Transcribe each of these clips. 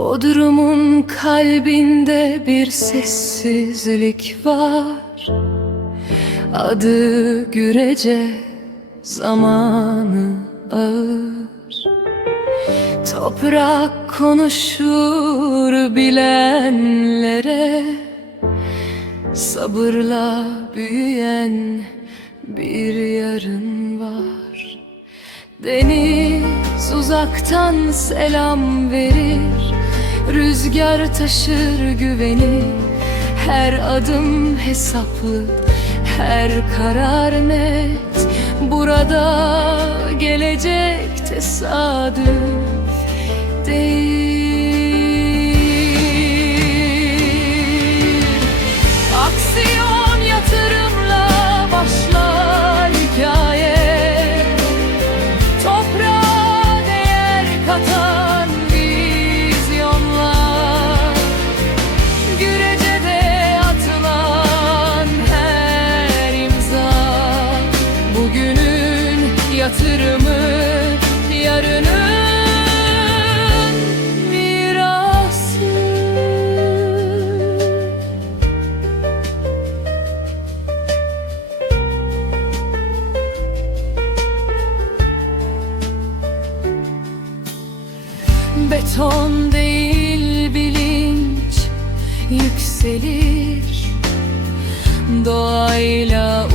Bodrumun kalbinde bir sessizlik var. Adı gürece zamanı ağır. Toprak konuşur bilenlere Sabırla büyüyen bir yarın var. Deniz uzaktan selam verir Rüzgar taşır güveni. Her adım hesaplı Her karar net. Burada gelecek tesadüf değil Yatırımı yarının mirası Beton değil bilinç yükselir. Doğayla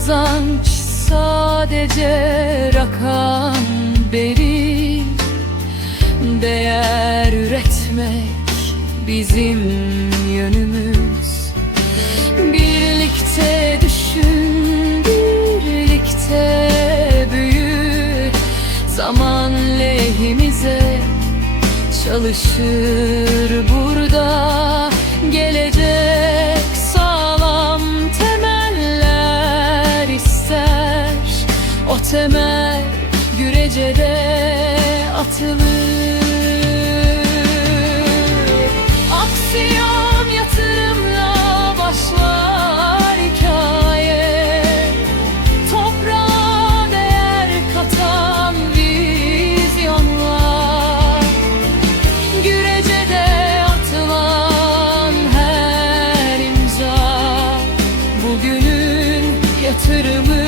Kazanç sadece rakam verir Değer üretmek bizim yönümüz. Birlikte düşün, birlikte büyü Zaman lehimize çalışır burada O temel gürecede atılır. Aksiyon yatırımla başlar hikaye. Toprağa değer katan vizyonlar. Gürecede atılan her imza Bugünün yatırımı.